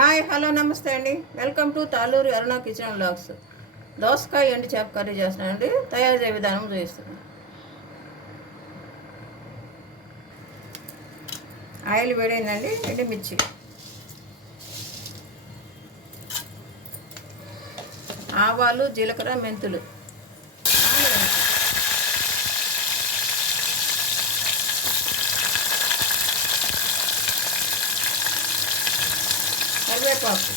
Hi hello నమస్తే అండి. Welcome to Taluru Aruna kitchen blogs దోసకాయ ఎండు చేప కర్రీ చేస్తున్నానండి. తయారు చేయ విధానం చూపిస్తుంది ఆయిల్ వేడైందండి ఎండుమిర్చి ఆవాలు జీలకర్ర మెంతులు. కరివేపాకు.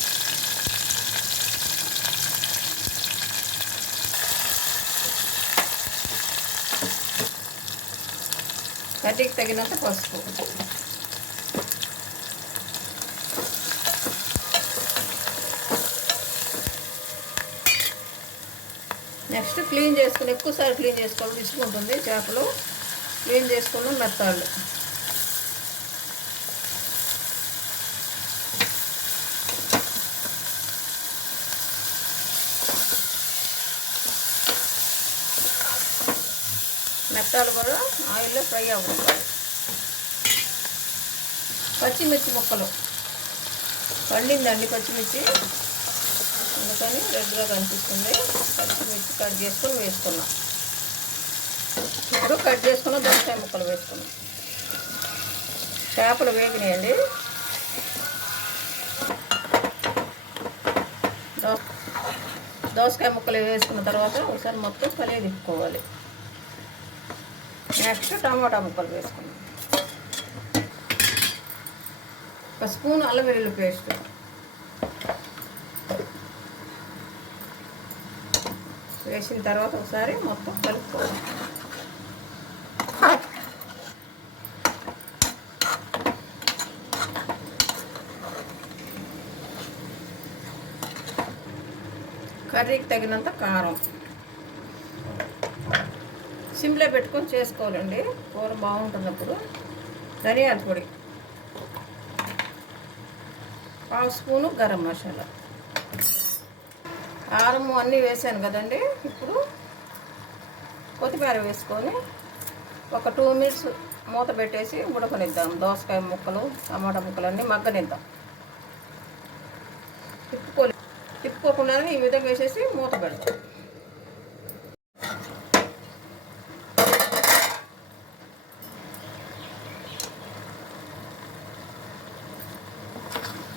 కర్రీకి తగినంత పసుపు. నెక్స్ట్ క్లీన్ చేసుకుని ఎక్కువసారి క్లీన్ చేసుకోవాలి విసుకుంటుంది చేపలు. క్లీన్ చేసుకున్న మెత్తాళ్ళు. మెత్తాలు కూడా ఆయిల్లో ఫ్రై అవ్వాలి. పచ్చిమిర్చి ముక్కలు. పండిందండి పచ్చిమిర్చి. అందుకని రెడ్గా కనిపిస్తుంది. పచ్చిమిర్చి కట్ చేసుకొని వేసుకున్నాం. ఇప్పుడు కట్ చేసుకున్న దోసకాయ ముక్కలు వేసుకున్నాం. చేపలు వేగినాయండి. దోసకాయ ముక్కలు వేసుకున్న తర్వాత ఒకసారి మొత్తం కలిగి తిప్పుకోవాలి. నెక్స్ట్ టమాటా ముక్కలు వేసుకున్నాం ఒక స్పూన్ అల్లం వెల్లుల్లి పేస్ట్. వేసిన తర్వాత ఒకసారి మొత్తం కలుపుకోవాలి. కర్రీకి తగినంత కారం. సిమ్లో పెట్టుకొని చేసుకోవాలండి. కూర బాగుంటున్నప్పుడు ధనియాల పొడి పావు స్పూను గరం మసాలా. కారం అన్నీ వేసాను కదండి. ఇప్పుడు కొత్తిమీర వేసుకొని ఒక టూ మినిట్స్ మూత పెట్టేసి ఉడకనిద్దాం. దోసకాయ ముక్కలు టమాటా ముక్కలు అన్నీ మగ్గనిద్దాం. తిప్పుకో తిప్పుకోకుండానే ఈ విధంగా వేసేసి మూత పెడతాం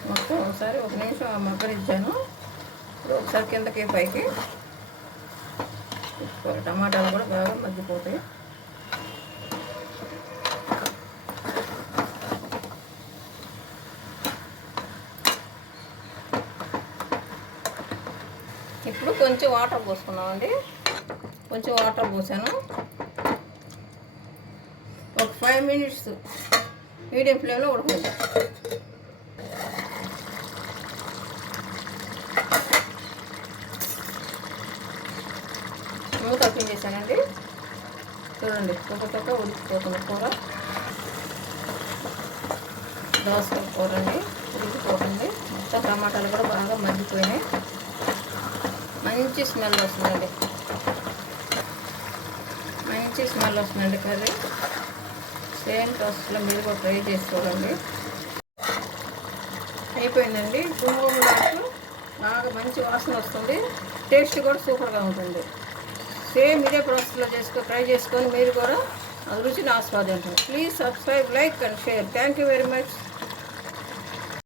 మొత్తం ఒకసారి ఒక నిమిషం మగ్గనిచ్చాను ఇప్పుడు ఒకసారి కిందకి పైకి. తిప్పుకోవాలి టమాటాలు కూడా బాగా మగ్గిపోతాయి. ఇప్పుడు కొంచెం వాటర్ పోసుకున్నామండి కొంచెం వాటర్ పోసాను. ఒక ఫైవ్ మినిట్స్ మీడియం ఫ్లేమ్లో ఉడకనిద్దాం మూత ఓపెన్ చేశానండి చూడండి ఒక చొక్క ఉడికిపోతుంది కూర. దోసకాయ కూర అండి ఉడికిపోతుంది. మొత్తం టమాటాలు కూడా బాగా మగ్గిపోయినాయి. మంచి స్మెల్ వస్తుందండి. మంచి స్మెల్ వస్తుందండి కర్రీ. సేమ్ ప్రాసెస్లో మీరు కూడా ట్రై చేసుకోవాలండి అయిపోయిందండి. గుమ్మ బాగా మంచి వాసన వస్తుంది. టేస్ట్ కూడా సూపర్గా ఉంటుంది. సేమ్ ఇదే ప్రాసెస్లో చేసుకో ట్రై చేసుకొని మీరు కూడా రుచిని ఆస్వాదించండి. Please subscribe like and share thank you very much